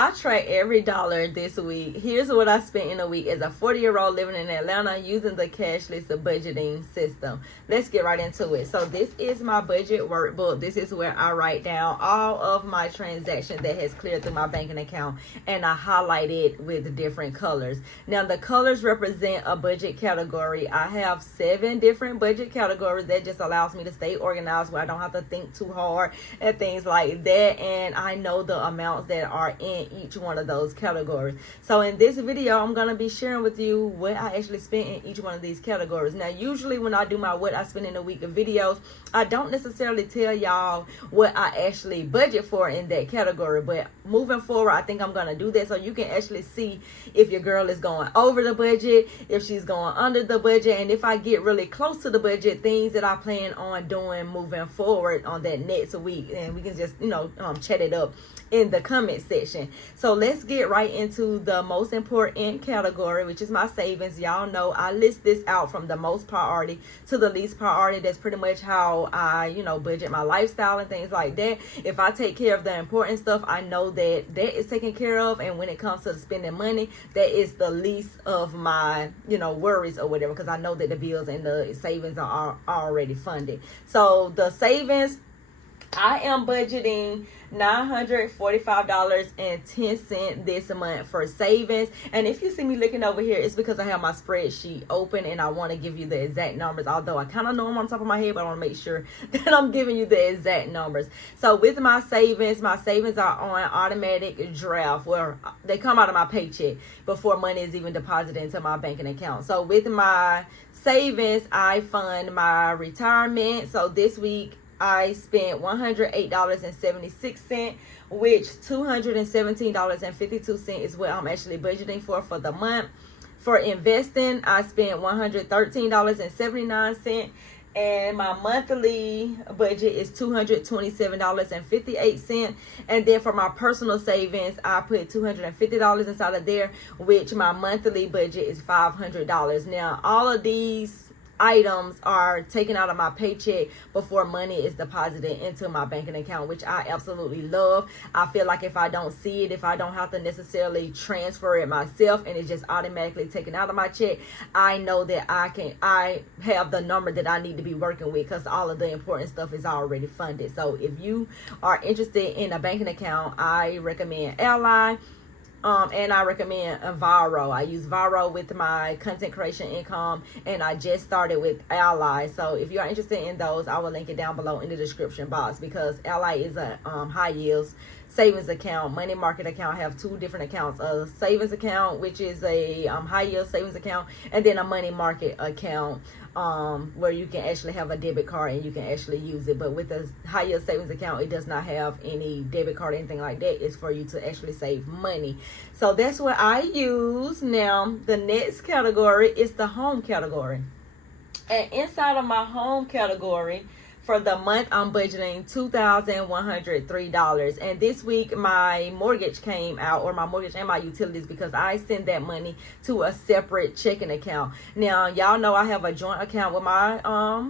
I track every dollar this week. Here's what I spent in a week as a 40-year-old living in Atlanta using the Cashless budgeting system. Let's get right into it. So this is my budget workbook. This is where I write down all of my transactions that has cleared through my banking account, and I highlight it with different colors. Now the colors represent a budget category. I have 7 different budget categories. That just allows me to stay organized where I don't have to think too hard and things like that, and I know the amounts that are in each one of those categories. So in this video, I'm going to be sharing with you what I actually spent in each one of these categories. Now usually when I do my what I spend in a week of videos, I don't necessarily tell y'all what I actually budget for in that category, but moving forward I think I'm going to do that so you can actually see if your girl is going over the budget, if she's going under the budget, and if I get really close to the budget, things that I plan on doing moving forward on that next week. And we can just chat it up in the comment section. So let's get right into the most important category, which is my savings. Y'all know I list this out from the most priority to the least priority. That's pretty much how I budget my lifestyle and things like that. If I take care of the important stuff, I know that is taken care of, and when it comes to spending money, that is the least of my worries or whatever, because I know that the bills and the savings are already funded. So the savings, I am budgeting $945.10 this month for savings. And if you see me looking over here, it's because I have my spreadsheet open and I want to give you the exact numbers, although I kind of know them on top of my head, but I want to make sure that I'm giving you the exact numbers. So with my savings are on automatic draft, where they come out of my paycheck before money is even deposited into my banking account. So with my savings, I fund my retirement. So this week I spent $108.76, which $217.52 is what I'm actually budgeting for the month. For investing, I spent $113.79, and my monthly budget is $227.58. And then for my personal savings, I put $250 inside of there, which my monthly budget is $500. Now, all of these items are taken out of my paycheck before money is deposited into my banking account, which I absolutely love. I feel like if I don't see it, if I don't have to necessarily transfer it myself and it's just automatically taken out of my check, I know that I have the number that I need to be working with, because all of the important stuff is already funded. So if you are interested in a banking account, I recommend Ally. And I recommend Varo. I use Varo with my content creation income, and I just started with Ally. So if you are interested in those, I will link it down below in the description box, because Ally is a high yields savings account, money market account. I have 2 different accounts: a savings account, which is a high yield savings account, and then a money market account, where you can actually have a debit card and you can actually use it. But with the high yield savings account, it does not have any debit card or anything like that. It's for you to actually save money. So that's what I use. Now the next category is the home category, and inside of my home category for the month, I'm budgeting $2,103. And this week my mortgage came out, or my mortgage and my utilities, because I send that money to a separate checking account. Now y'all know I have a joint account with my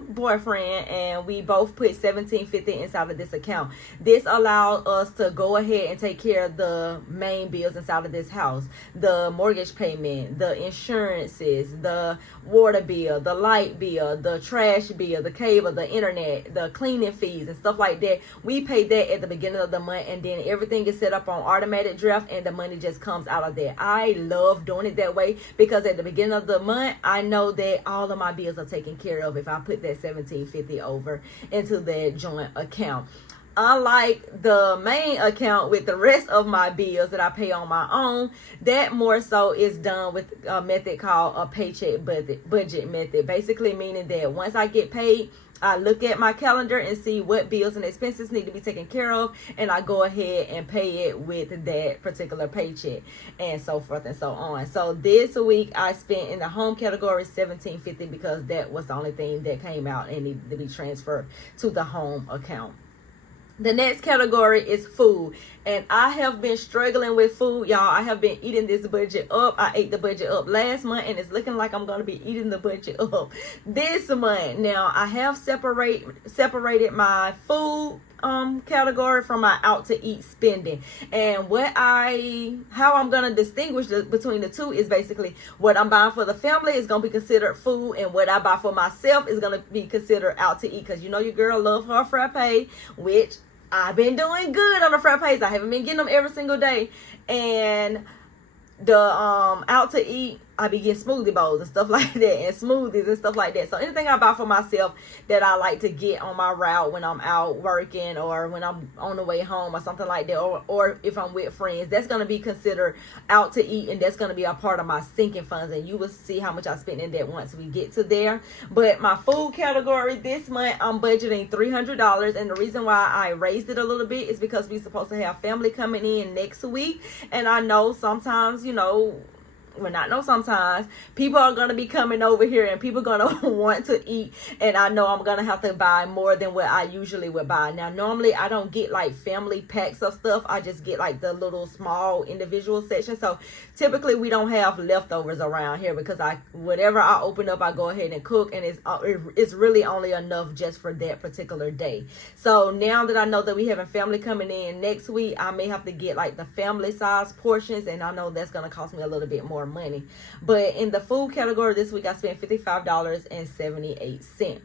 boyfriend, and we both put $1,750 inside of this account. This allowed us to go ahead and take care of the main bills inside of this house: the mortgage payment, the insurances, the water bill, the light bill, the trash bill, the cable, the internet, the cleaning fees and stuff like that. We pay that at the beginning of the month, and then everything is set up on automatic draft and the money just comes out of there. I love doing it that way, because at the beginning of the month I know that all of my bills are taken care of if I put that $1,750 over into that joint account. Unlike the main account with the rest of my bills that I pay on my own, that more so is done with a method called a paycheck budget method. Basically meaning that once I get paid, I look at my calendar and see what bills and expenses need to be taken care of, and I go ahead and pay it with that particular paycheck, and so forth and so on. So this week I spent in the home category $1,750, because that was the only thing that came out and needed to be transferred to the home account. The next category is food, and I have been struggling with food, y'all. I have been eating this budget up. I ate the budget up last month, and it's looking like I'm going to be eating the budget up this month. Now, I have separated my food category from my out to eat spending, and how I'm gonna distinguish between the two is basically what I'm buying for the family is gonna be considered food, and what I buy for myself is gonna be considered out to eat, because you know your girl love her frappe, which I've been doing good on the frappes. I haven't been getting them every single day, and the out to eat, I be getting smoothie bowls and stuff like that, and smoothies and stuff like that. So anything I buy for myself that I like to get on my route when I'm out working, or when I'm on the way home or something like that, or if I'm with friends, that's going to be considered out to eat, and that's going to be a part of my sinking funds, and you will see how much I spend in that once we get to there. But my food category this month, I'm budgeting $300, and the reason why I raised it a little bit is because we're supposed to have family coming in next week, and I know sometimes, sometimes people are going to be coming over here, and people going to want to eat, and I know I'm going to have to buy more than what I usually would buy. Now, normally I don't get like family packs of stuff. I just get like the little small individual section. So typically we don't have leftovers around here, because whatever I open up, I go ahead and cook, and it's really only enough just for that particular day. So now that I know that we having family coming in next week, I may have to get like the family size portions, and I know that's going to cost me a little bit more money. But in the food category this week, I spent $55.78.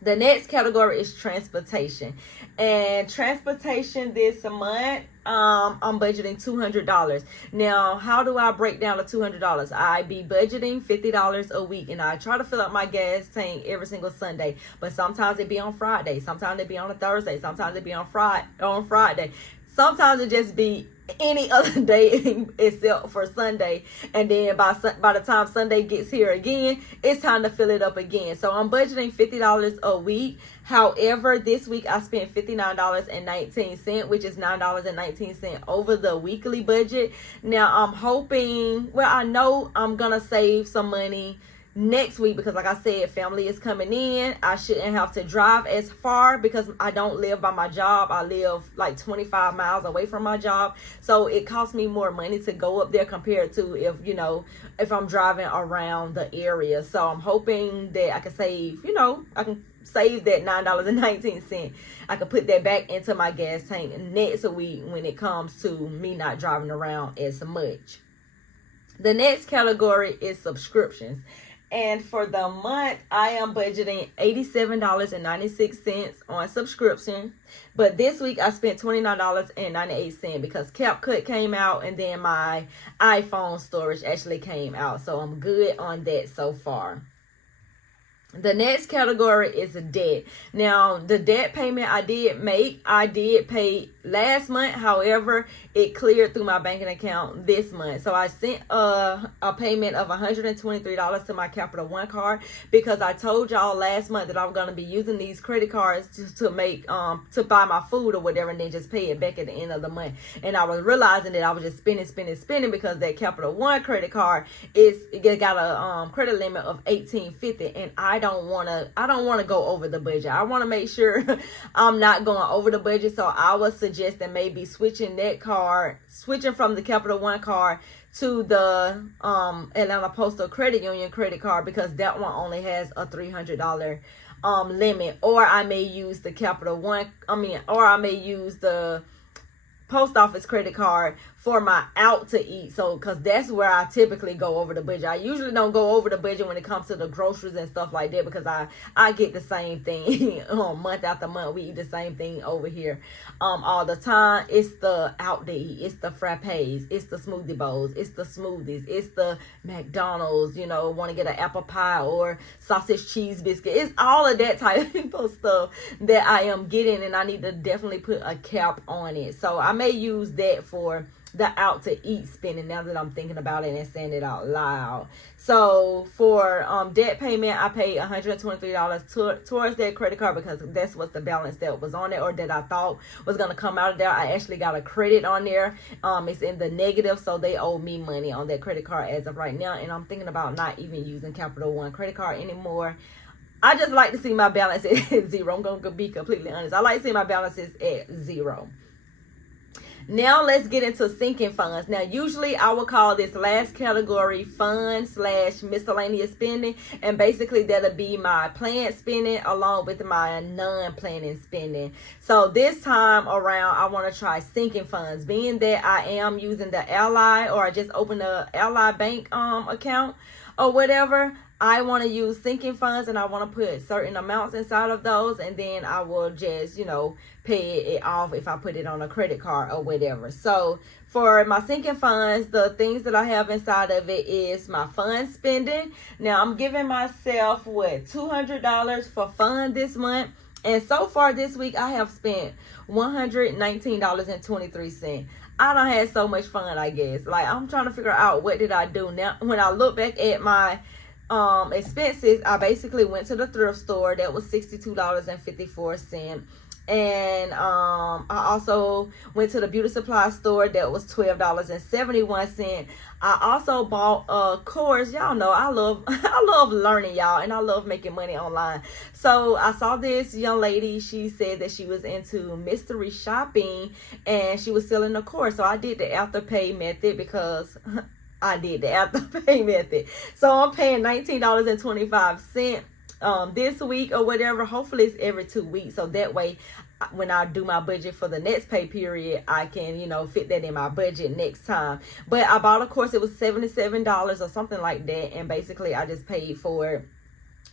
The next category is transportation, and transportation this month, I'm budgeting $200. Now, how do I break down the $200? I be budgeting $50 a week, and I try to fill up my gas tank every single Sunday, but sometimes it be on Friday, sometimes it be on a Thursday, sometimes it be on Friday. Sometimes it just be any other day except for Sunday, and then by the time Sunday gets here again, it's time to fill it up again. So I'm budgeting $50 a week. However, this week I spent $59.19, which is $9.19 over the weekly budget. Now I'm hoping, I know I'm gonna save some money next week, because like I said, family is coming in. I shouldn't have to drive as far, because I don't live by my job. I live like 25 miles away from my job, so it costs me more money to go up there compared to if I'm driving around the area. So I'm hoping that I can save that $9.19. I could put that back into my gas tank next week when it comes to me not driving around as much. The next category is subscriptions. And for the month, I am budgeting $87.96 on subscription. But this week, I spent $29.98 because CapCut came out, and then my iPhone storage actually came out. So I'm good on that so far. The next category is debt. Now, the debt payment I did pay last month. However, it cleared through my banking account this month. So I sent a payment of $123 to my Capital One card, because I told y'all last month that I'm going to be using these credit cards to buy my food or whatever, and then just pay it back at the end of the month. And I was realizing that I was just spending, because that Capital One credit card got a credit limit of $1,850, and I don't want to go over the budget. I want to make sure I'm not going over the budget. So I was suggesting maybe switching from the Capital One card to the Atlanta Postal Credit Union credit card, because that one only has a $300 limit. Or I may use the post office credit card for my out to eat. So, because that's where I typically go over the budget. I usually don't go over the budget when it comes to the groceries and stuff like that, because I get the same thing month after month. We eat the same thing over here all the time. It's the out to eat, it's the frappes, it's the smoothie bowls, it's the smoothies, it's the McDonald's, want to get an apple pie or sausage cheese biscuit. It's all of that type of stuff that I am getting, and I need to definitely put a cap on it. So I may use that for the out to eat spending, now that I'm thinking about it and saying it out loud. So for debt payment, I paid $123 towards that credit card, because that's what the balance that was on it, or that I thought was going to come out of there. I actually got a credit on there. It's in the negative, so they owe me money on that credit card as of right now, and I'm thinking about not even using Capital One credit card anymore. I just like to see my balance at zero. I'm going to be completely honest. I like to see my balances at zero. Now let's get into sinking funds. Now usually I would call this last category fun / miscellaneous spending, and basically that'll be my planned spending along with my non-planned spending. So this time around I want to try sinking funds, being that I am using the Ally, or I just opened a Ally bank account or whatever. I want to use sinking funds, and I want to put certain amounts inside of those, and then I will just, pay it off if I put it on a credit card or whatever. So for my sinking funds, the things that I have inside of it is my fun spending. Now I'm giving myself $200 for fun this month. And so far this week, I have spent $119.23. I done had so much fun, I guess. Like, I'm trying to figure out what did I do. Now, when I look back at my expenses, I basically went to the thrift store. That was $62.54. And I also went to the beauty supply store. That was $12.71. I also bought a course. Y'all know I love learning, y'all, and I love making money online. So I saw this young lady. She said that she was into mystery shopping, and she was selling a course. So I did the afterpay method because I did the afterpay method. So I'm paying $19.25 this week or whatever. Hopefully it's every 2 weeks, so that way when I do my budget for the next pay period, I can fit that in my budget next time. But I bought a course. It was $77 or something like that, and basically I just paid for it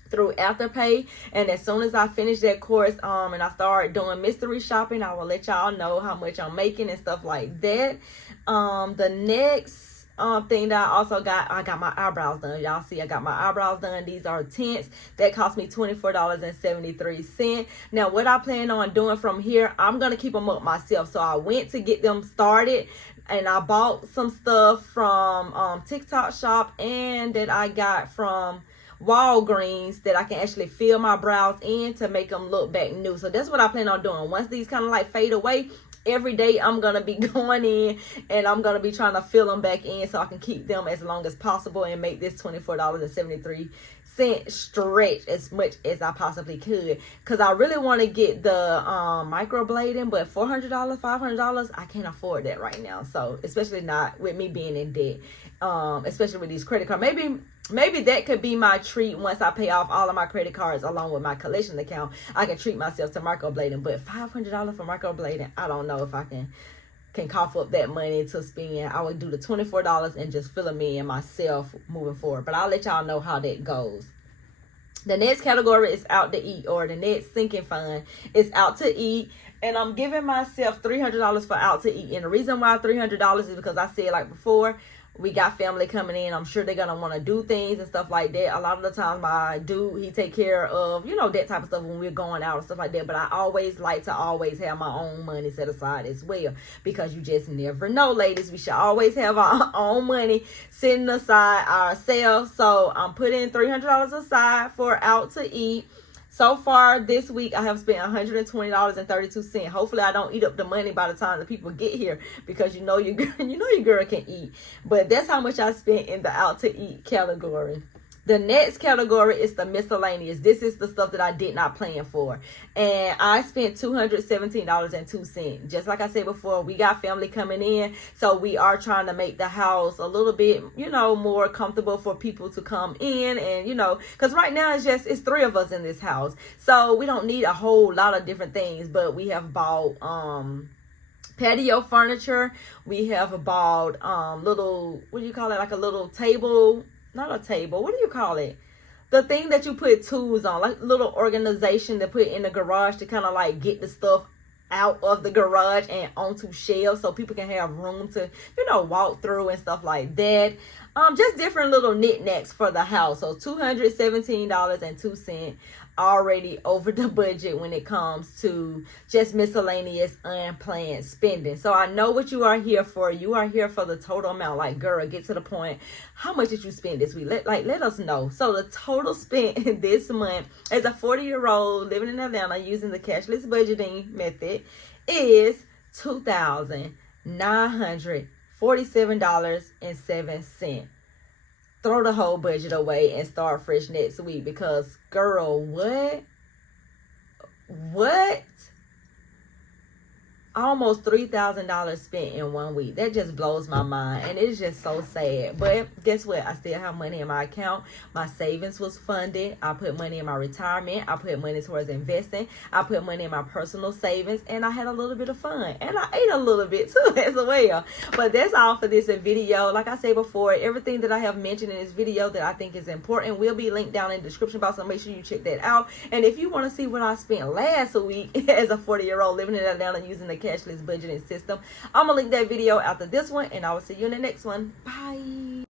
through Afterpay. And as soon as I finish that course and I start doing mystery shopping, I will let y'all know how much I'm making and stuff like that. The next thing that I also got, I got my eyebrows done. Y'all see I got my eyebrows done. These are tints that cost me $24.73. Now what I plan on doing from here, I'm gonna keep them up myself. So I went to get them started, and I bought some stuff from TikTok shop, and that I got from Walgreens that I can actually fill my brows in to make them look back new. So that's what I plan on doing. Once these kind of like fade away, every day I'm going to be going in and I'm going to be trying to fill them back in so I can keep them as long as possible and make this $24.73 stretch as much as I possibly could. Because I really want to get the microblading, but $400, $500, I can't afford that right now. So especially not with me being in debt, especially with these credit cards. Maybe that could be my treat once I pay off all of my credit cards along with my collection account. I can treat myself to microblading, but $500 for microblading, I don't know if I can cough up that money to spend. I would do the $24 and just fill them in myself moving forward. But I'll let y'all know how that goes. The next category is out to eat, or the next sinking fund is out to eat. And I'm giving myself $300 for out to eat. And the reason why $300 is because I said like before, we got family coming in. I'm sure they're going to want to do things and stuff like that. A lot of the time my dude, he take care of, that type of stuff when we're going out and stuff like that. But I always like to have my own money set aside as well, because you just never know, ladies. We should always have our own money sitting aside ourselves. So I'm putting $300 aside for out to eat. So far this week, I have spent $120.32. Hopefully, I don't eat up the money by the time the people get here, because your girl can eat. But that's how much I spent in the out to eat category. The next category is the miscellaneous. This is the stuff that I did not plan for. And I spent $217.02. Just like I said before, we got family coming in. So we are trying to make the house a little bit, more comfortable for people to come in. And, because right now it's 3 of us in this house. So we don't need a whole lot of different things. But we have bought patio furniture. We have bought little, what do you call it? Like a little table. Not a table. What do you call it? The thing that you put tools on, like little organization to put in the garage to kind of like get the stuff out of the garage and onto shelves so people can have room to, walk through and stuff like that. Just different little knickknacks for the house. So $217.02, already over the budget when it comes to just miscellaneous unplanned spending. So I know what you are here for. You are here for the total amount. Like, girl, get to the point. How much did you spend this week? Let us know. So the total spent this month as a 40-year-old living in Atlanta using the cashless budgeting method is $2,947.07. Throw the whole budget away and start fresh next week, because, girl, what? almost $3,000 spent in 1 week. That just blows my mind, and it's just so sad. But guess what? I still have money in my account. My savings was funded. I put money in my retirement. I put money towards investing. I put money in my personal savings, and I had a little bit of fun, and I ate a little bit too as well. But that's all for this video. Like I said before, everything that I have mentioned in this video that I think is important will be linked down in the description box, so make sure you check that out. And if you want to see what I spent last week as a 40-year-old living in Atlanta using the cashless budgeting system, I'm gonna link that video after this one, and I will see you in the next one. Bye.